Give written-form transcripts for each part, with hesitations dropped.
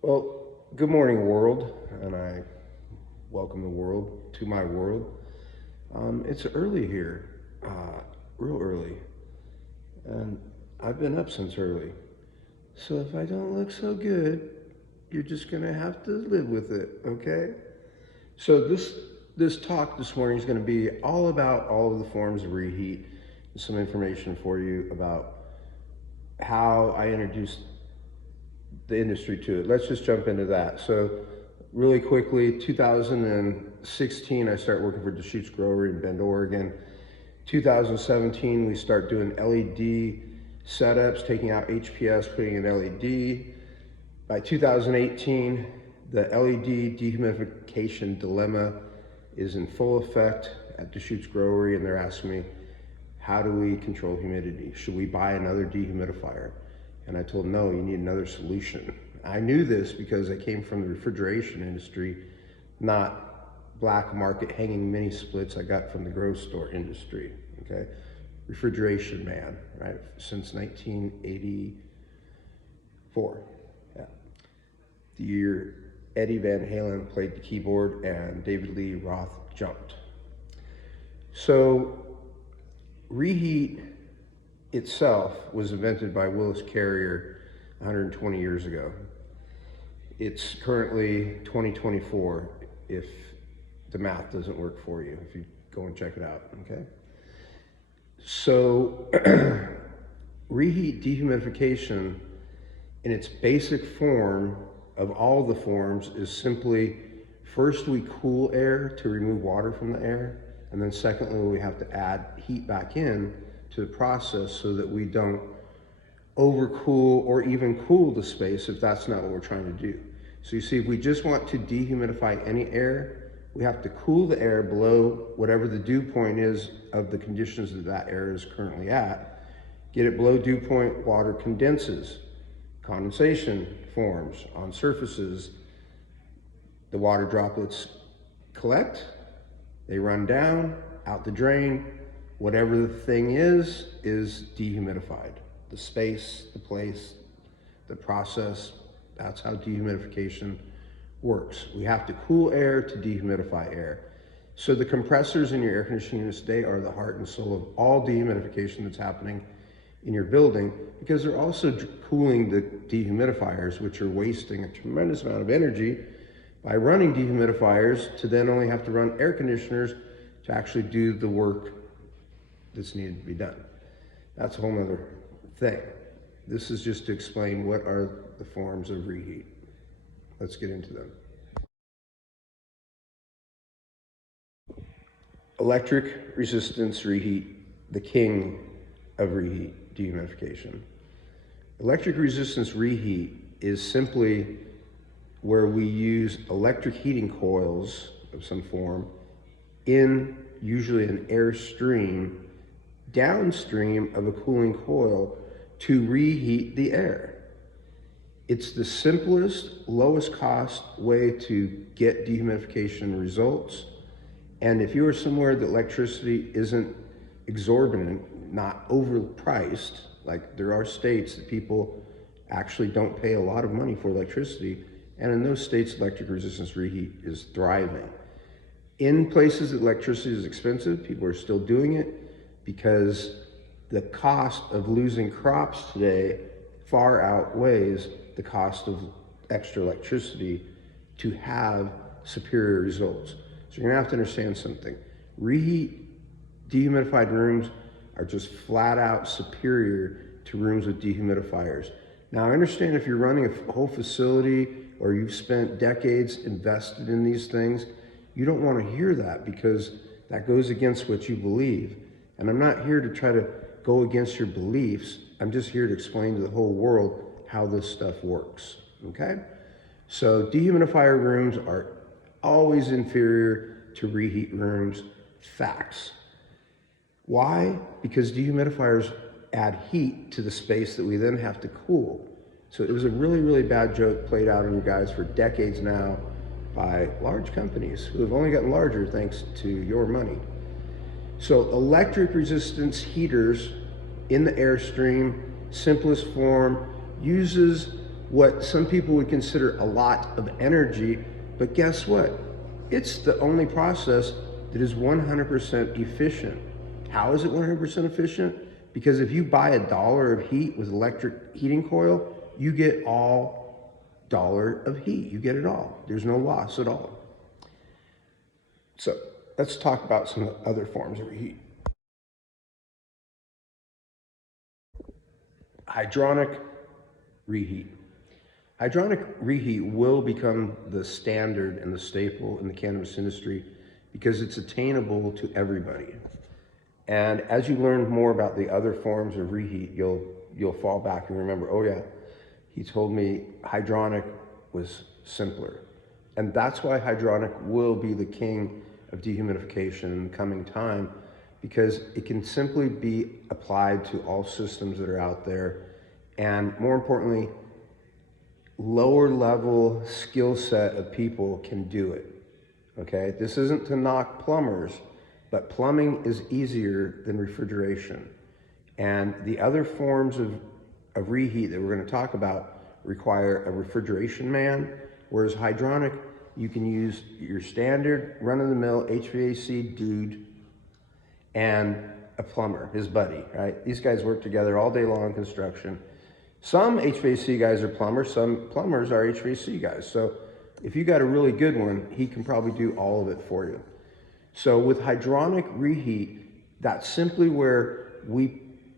Well, good morning, world, and I welcome the world to my world. It's early here, real early, and I've been up since early. So if I don't look so good, you're just gonna have to live with it, okay? So this talk this morning is going to be all about all of the forms of reheat, and some information for you about how I introduced the industry to it. Let's just jump into that. So really quickly, 2016, I started working for Deschutes Growery in Bend, Oregon. 2017, we start doing LED setups, taking out HPS, putting in LED. By 2018, the LED dehumidification dilemma is in full effect at Deschutes Growery, and they're asking me, how do we control humidity? Should we buy another dehumidifier? And I told them, no, you need another solution. I knew this because I came from the refrigeration industry, not black market hanging mini splits I got from the grocery store industry, okay? Refrigeration man, right, since 1984, yeah. The year Eddie Van Halen played the keyboard and David Lee Roth jumped. So Reheat itself was invented by Willis Carrier 120 years ago. It's currently 2024 if the math doesn't work for you, if you go and check it out, okay? So reheat dehumidification in its basic form of all the forms is simply, first we cool air to remove water from the air, and then secondly we have to add heat back in to the process so that we don't overcool or even cool the space if that's not what we're trying to do. So you see, if we just want to dehumidify any air, we have to cool the air below whatever the dew point is of the conditions that that air is currently at. Get it below dew point, water condenses. Condensation forms on surfaces. The water droplets collect, they run down, out the drain. Whatever the thing is dehumidified. The space, the place, the process, that's how dehumidification works. We have to cool air to dehumidify air. So the compressors in your air conditioning units today are the heart and soul of all dehumidification that's happening in your building, because they're also cooling the dehumidifiers, which are wasting a tremendous amount of energy by running dehumidifiers to then only have to run air conditioners to actually do the work that's needed to be done. That's a whole other thing. This is just to explain what are the forms of reheat. Let's get into them. Electric resistance reheat, the king of reheat dehumidification. Electric resistance reheat is simply where we use electric heating coils of some form in usually an air stream downstream of a cooling coil to reheat the air. It's the simplest, lowest cost way to get dehumidification results. And if you are somewhere that electricity isn't exorbitant, not overpriced, like there are states that people actually don't pay a lot of money for electricity, and in those states, electric resistance reheat is thriving. In places that electricity is expensive, people are still doing it because the cost of losing crops today far outweighs the cost of extra electricity to have superior results. So you're gonna have to understand something. Reheat dehumidified rooms are just flat out superior to rooms with dehumidifiers. Now I understand if you're running a whole facility or you've spent decades invested in these things, you don't want to hear that because that goes against what you believe. And I'm not here to try to go against your beliefs. I'm just here to explain to the whole world how this stuff works, okay? So dehumidifier rooms are always inferior to reheat rooms, facts. Why? Because dehumidifiers add heat to the space that we then have to cool. So it was a really, really bad joke played out on you guys for decades now by large companies who have only gotten larger thanks to your money. So electric resistance heaters in the airstream, simplest form, uses what some people would consider a lot of energy, but guess what? It's the only process that is 100% efficient. How is it 100% efficient? Because if you buy $1 of heat with electric heating coil, you get all $1 of heat. You get it all. There's no loss at all. So let's talk about some other forms of reheat. Hydronic reheat. Hydronic reheat will become the standard and the staple in the cannabis industry because it's attainable to everybody. And as you learn more about the other forms of reheat, you'll fall back and remember, oh yeah, he told me hydronic was simpler. And that's why hydronic will be the king of dehumidification in the coming time, because it can simply be applied to all systems that are out there. And more importantly, lower level skill set of people can do it. Okay, this isn't to knock plumbers, but plumbing is easier than refrigeration. And the other forms of reheat that we're going to talk about require a refrigeration man, whereas hydronic, you can use your standard run-of-the-mill HVAC dude and a plumber, his buddy, right? These guys work together all day long in construction. Some HVAC guys are plumbers, some plumbers are HVAC guys. So if you got a really good one, he can probably do all of it for you. So with hydronic reheat, that's simply where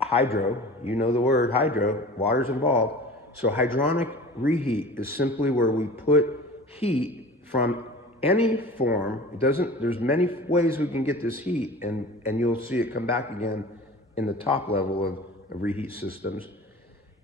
hydro, you know the word hydro, water's involved. So hydronic reheat is simply where we put heat from any form. There's many ways we can get this heat, and you'll see it come back again in the top level of reheat systems.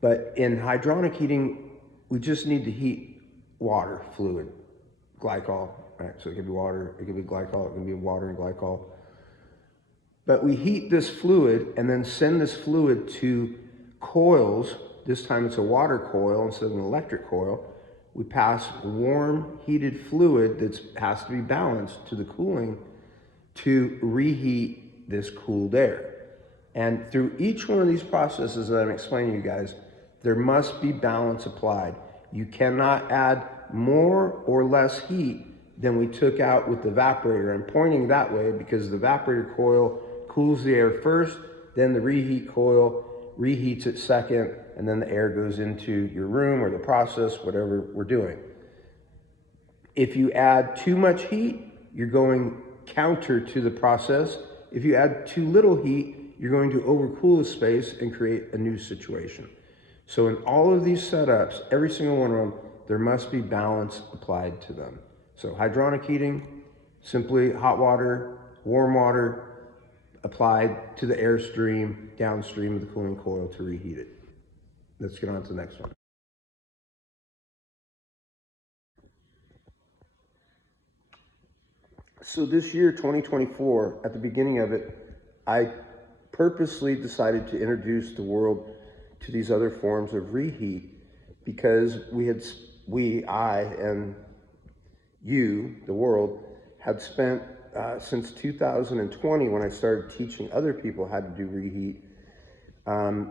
But in hydronic heating, we just need to heat water, fluid, glycol, right? So it can be water, it can be glycol, it can be water and glycol. But we heat this fluid and then send this fluid to coils. This time it's a water coil instead of an electric coil. We pass warm, heated fluid that has to be balanced to the cooling to reheat this cooled air. And through each one of these processes that I'm explaining to you guys, there must be balance applied. You cannot add more or less heat than we took out with the evaporator. I'm pointing that way because the evaporator coil cools the air first, then the reheat coil reheats it second, and then the air goes into your room or the process, whatever we're doing. If you add too much heat, you're going counter to the process. If you add too little heat, you're going to overcool the space and create a new situation. So in all of these setups, every single one of them, there must be balance applied to them. So hydronic heating, simply hot water, warm water, applied to the airstream downstream of the cooling coil to reheat it. Let's get on to the next one. So this year, 2024, at the beginning of it, I purposely decided to introduce the world to these other forms of reheat because I and you, the world, had spent since 2020, when I started teaching other people how to do reheat,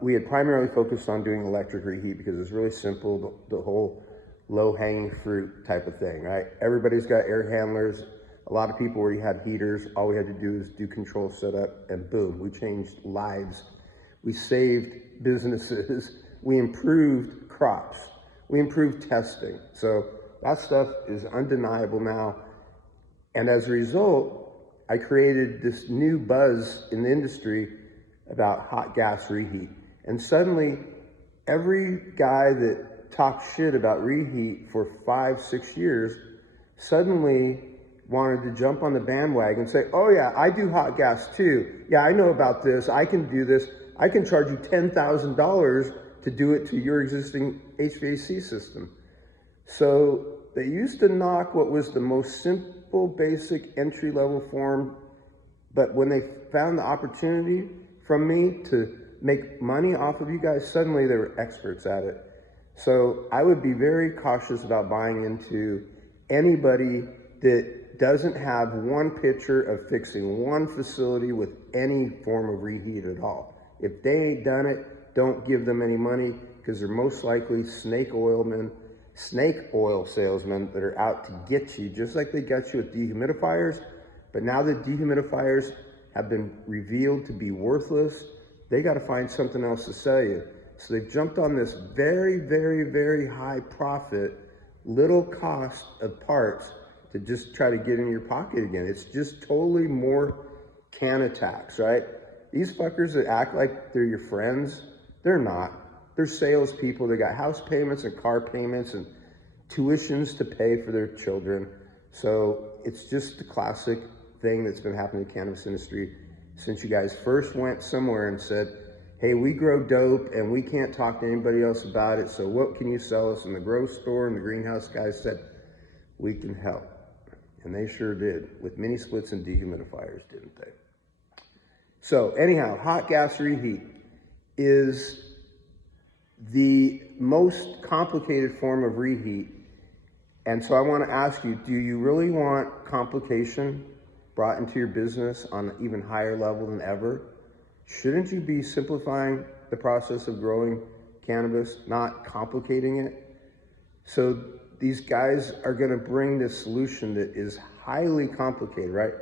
we had primarily focused on doing electric reheat because it's really simple, the whole low-hanging fruit type of thing, right? Everybody's got air handlers. A lot of people already had heaters. All we had to do is do control setup, and boom, we changed lives. We saved businesses. We improved crops. We improved testing. So that stuff is undeniable now. And as a result, I created this new buzz in the industry about hot gas reheat. And suddenly, every guy that talked shit about reheat for 5-6 years suddenly wanted to jump on the bandwagon and say, oh yeah, I do hot gas too. Yeah, I know about this. I can do this. I can charge you $10,000 to do it to your existing HVAC system. So they used to knock what was the most simple, basic entry-level form, but when they found the opportunity from me to make money off of you guys, suddenly they were experts at it. So I would be very cautious about buying into anybody that doesn't have one picture of fixing one facility with any form of reheat at all. If they ain't done it, don't give them any money because they're most likely snake oil salesmen that are out to get you, just like they got you with dehumidifiers. But now that dehumidifiers have been revealed to be worthless, they got to find something else to sell you. So they've jumped on this very, very, very high profit, little cost of parts to just try to get in your pocket again. It's just totally more can attacks, right? These fuckers that act like they're your friends, they're not. They're salespeople. They got house payments and car payments and tuitions to pay for their children. So it's just the classic thing that's been happening in the cannabis industry since you guys first went somewhere and said, hey, we grow dope and we can't talk to anybody else about it, so what can you sell us? And the grow store and the greenhouse guys said, we can help. And they sure did, with mini splits and dehumidifiers, didn't they? So anyhow, hot gas reheat is the most complicated form of reheat. And so I want to ask you, do you really want complication brought into your business on an even higher level than ever? Shouldn't you be simplifying the process of growing cannabis, not complicating it? So these guys are going to bring this solution that is highly complicated, right?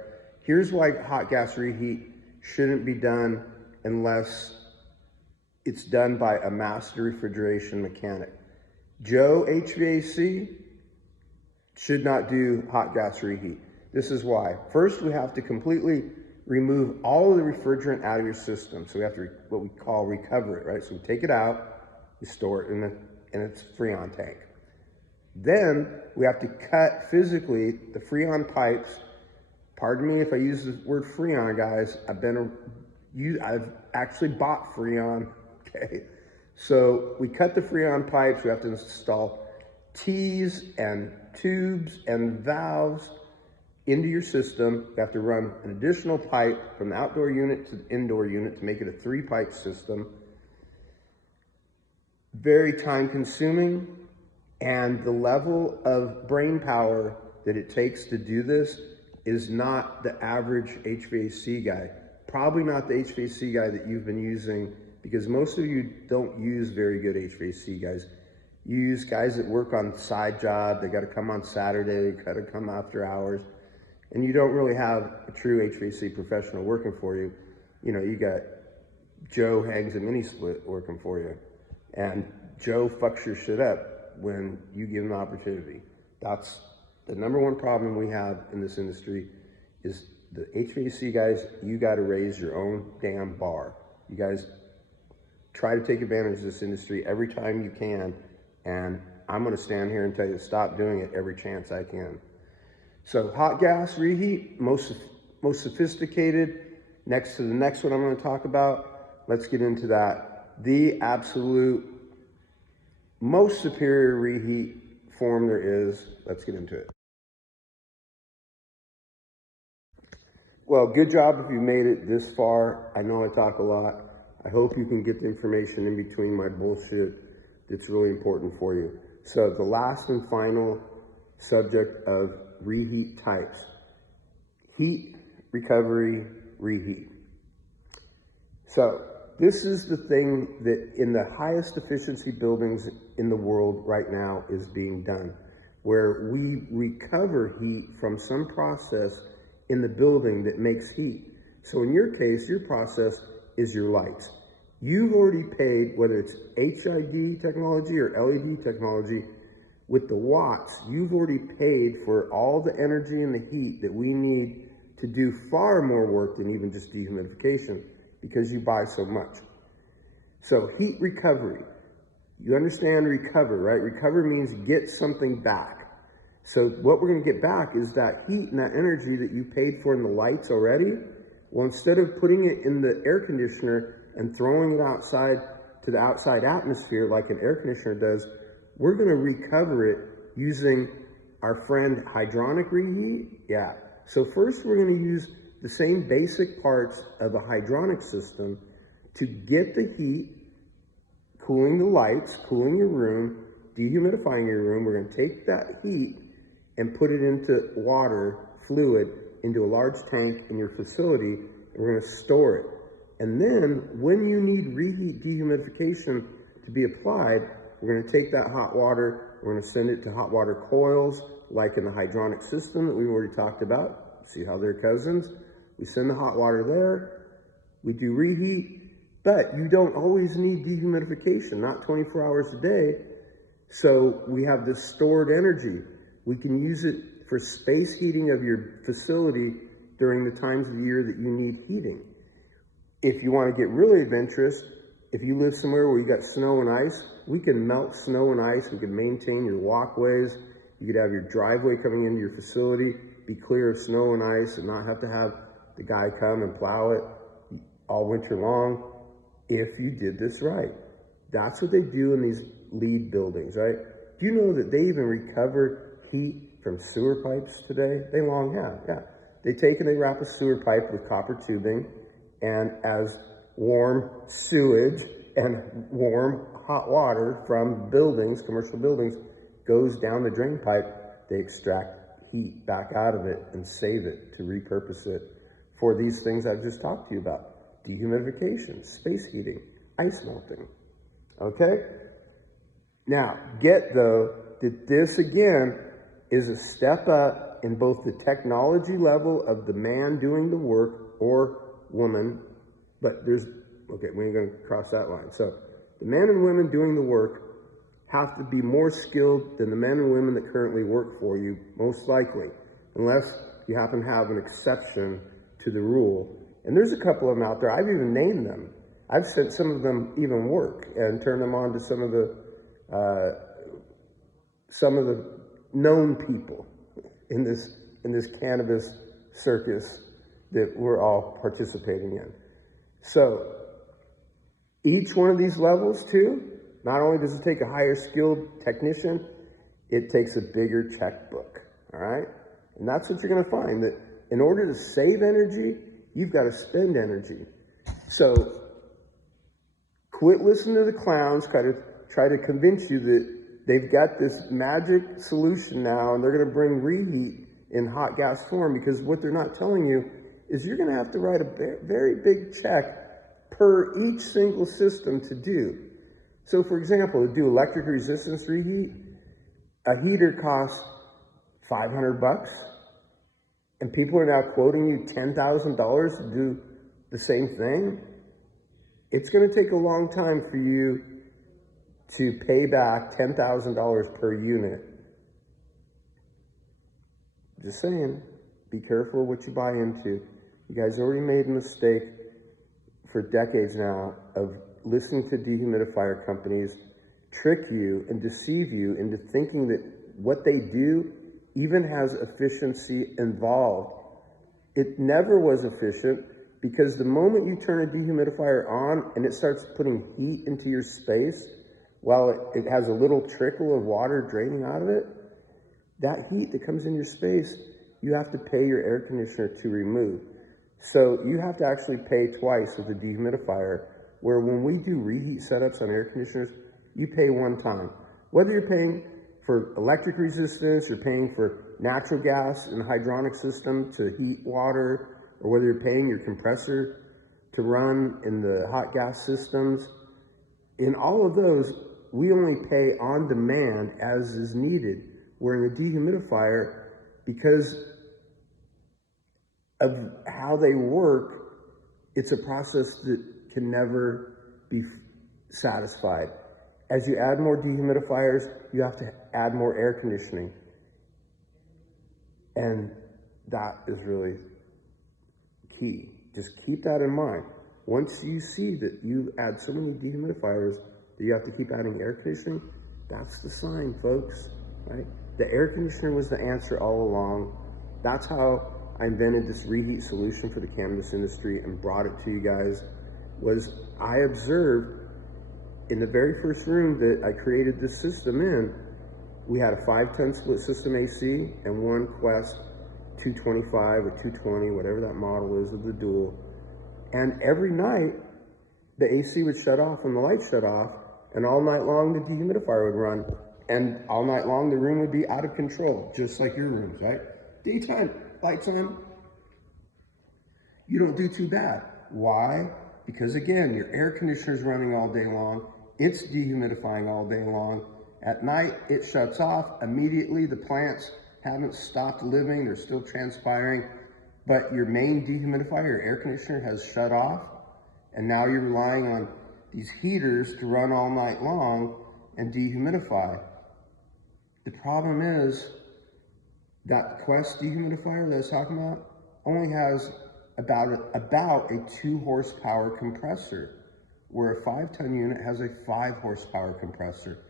Here's why hot gas reheat shouldn't be done unless it's done by a master refrigeration mechanic. Joe HVAC should not do hot gas reheat. This is why. First, we have to completely remove all of the refrigerant out of your system. So we have to, what we call, recover it, right? So we take it out, we store it in its Freon tank. Then we have to cut physically the Freon pipes. Pardon me if I use the word Freon, guys. I've actually bought Freon, okay? So we cut the Freon pipes. We have to install T's and tubes and valves into your system. You have to run an additional pipe from the outdoor unit to the indoor unit to make it a 3-pipe system. Very time consuming, and the level of brain power that it takes to do this is not the average HVAC guy. Probably not the HVAC guy that you've been using, because most of you don't use very good HVAC guys. You use guys that work on side job. They got to come on Saturday, they got to come after hours. And you don't really have a true HVAC professional working for you. You know, you got Joe hangs a mini split working for you. And Joe fucks your shit up when you give him the opportunity. That's the number one problem we have in this industry is the HVAC guys, you got to raise your own damn bar. You guys try to take advantage of this industry every time you can. And I'm going to stand here and tell you to stop doing it every chance I can. So hot gas reheat, most sophisticated. Next to the next one I'm going to talk about, let's get into that. The absolute most superior reheat form there is. Let's get into it. Well, good job if you made it this far. I know I talk a lot. I hope you can get the information in between my bullshit that's really important for you. So the last and final subject of reheat types: heat, recovery, reheat. So this is the thing that in the highest efficiency buildings in the world right now is being done, where we recover heat from some process in the building that makes heat. So in your case, your process is your lights. You've already paid, whether it's HID technology or LED technology, with the watts, you've already paid for all the energy and the heat that we need to do far more work than even just dehumidification, because you buy so much. So heat recovery, you understand recover, right? Recover means get something back. So what we're gonna get back is that heat and that energy that you paid for in the lights already. Well, instead of putting it in the air conditioner and throwing it outside to the outside atmosphere like an air conditioner does, we're gonna recover it using our friend Hydronic reheat. Yeah, so first we're gonna use the same basic parts of a hydronic system to get the heat, cooling the lights, cooling your room, dehumidifying your room. We're gonna take that heat and put it into water, fluid, into a large tank in your facility, and we're gonna store it. And then when you need reheat dehumidification to be applied, we're going to take that hot water, we're going to send it to hot water coils, like in the hydronic system that we've already talked about. See how they're cousins? We send the hot water there, we do reheat, but you don't always need dehumidification, not 24 hours a day. So we have this stored energy. We can use it for space heating of your facility during the times of the year that you need heating. If you want to get really adventurous, if you live somewhere where you got snow and ice, we can melt snow and ice. We can maintain your walkways. You could have your driveway coming into your facility be clear of snow and ice and not have to have the guy come and plow it all winter long if you did this right. That's what they do in these LEED buildings, right? Do you know that they even recover heat from sewer pipes today? They long have, yeah. They take and they wrap a sewer pipe with copper tubing, and as warm sewage and warm hot water from buildings, commercial buildings, goes down the drain pipe, they extract heat back out of it and save it to repurpose it for these things I've just talked to you about. Dehumidification, space heating, ice melting, okay? Now, get though that this again is a step up in both the technology level of the man doing the work or woman, but there's, okay, we ain't gonna cross that line. So the men and women doing the work have to be more skilled than the men and women that currently work for you, most likely, unless you happen to have an exception to the rule. And there's a couple of them out there. I've even named them. I've sent some of them even work and turned them on to some of the known people in this cannabis circus that we're all participating in. So each one of these levels too, not only does it take a higher skilled technician, it takes a bigger checkbook, all right? And that's what you're gonna find, that in order to save energy, you've got to spend energy. So quit listening to the clowns, try to convince you that they've got this magic solution now and they're gonna bring reheat in hot gas form, because what they're not telling you is you're gonna have to write a very big check per each single system to do. So for example, to do electric resistance reheat, a heater costs $500, and people are now quoting you $10,000 to do the same thing. It's gonna take a long time for you to pay back $10,000 per unit. Just saying, be careful what you buy into. You guys already made a mistake for decades now of listening to dehumidifier companies trick you and deceive you into thinking that what they do even has efficiency involved. It never was efficient, because the moment you turn a dehumidifier on and it starts putting heat into your space, while it has a little trickle of water draining out of it, that heat that comes in your space, you have to pay your air conditioner to remove. So you have to actually pay twice with a dehumidifier, where when we do reheat setups on air conditioners, you pay one time. Whether you're paying for electric resistance, you're paying for natural gas in the hydronic system to heat water, or whether you're paying your compressor to run in the hot gas systems, in all of those, we only pay on demand as is needed. Where in the dehumidifier, because of how they work, it's a process that can never be satisfied. As you add more dehumidifiers, you have to add more air conditioning. And that is really key. Just keep that in mind. Once you see that you add so many dehumidifiers that you have to keep adding air conditioning, that's the sign, folks, right? The air conditioner was the answer all along. That's how I invented this reheat solution for the cannabis industry and brought it to you guys. Was I observed in the very first room that I created this system in, we had a 5-ton split system AC and one Quest 225 or 220, whatever that model is of the dual. And every night, the AC would shut off and the lights shut off, and all night long the dehumidifier would run. And all night long the room would be out of control, just like your rooms, right? Daytime, lights on, you don't do too bad. Why? because again, your air conditioner is running all day long, it's dehumidifying all day long. At night, it shuts off immediately. The plants haven't stopped living, they're still transpiring, but your main dehumidifier, your air conditioner, has shut off, and now you're relying on these heaters to run all night long and dehumidify. The problem is that Quest dehumidifier that I was talking about only has about a 2 horsepower compressor, where a 5-ton unit has a 5 horsepower compressor.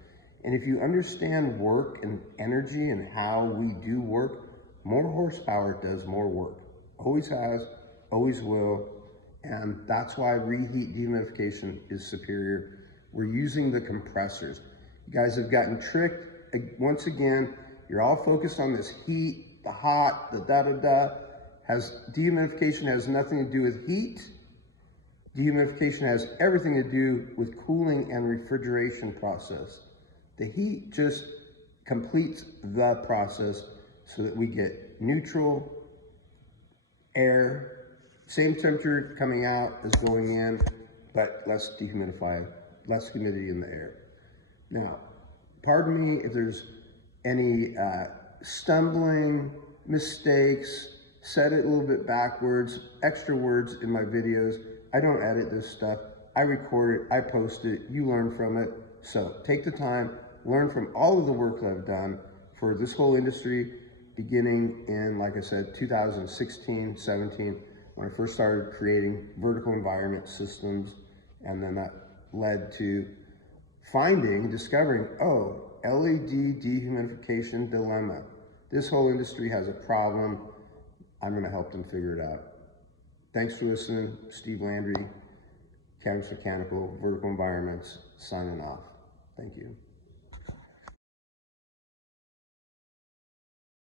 And if you understand work and energy and how we do work, more horsepower does more work. Always has, always will, and that's why reheat dehumidification is superior. We're using the compressors. You guys have gotten tricked. Once again, you're all focused on this heat, the hot, the da-da-da. Dehumidification has nothing to do with heat. Dehumidification has everything to do with cooling and refrigeration process. The heat just completes the process so that we get neutral air, same temperature coming out as going in, but less dehumidified, less humidity in the air. Now, pardon me if there's any stumbling, mistakes, said it a little bit backwards, extra words in my videos. I don't edit this stuff. I record it, I post it, you learn from it. So take the time, learn from all of the work that I've done for this whole industry, beginning in, like I said, 2016, 17, when I first started creating vertical environment systems. And then that led to discovering, oh, LED dehumidification dilemma. This whole industry has a problem. I'm going to help them figure it out. Thanks for listening. Steve Landry, Canvas Mechanical, Vertical Environments, signing off. Thank you.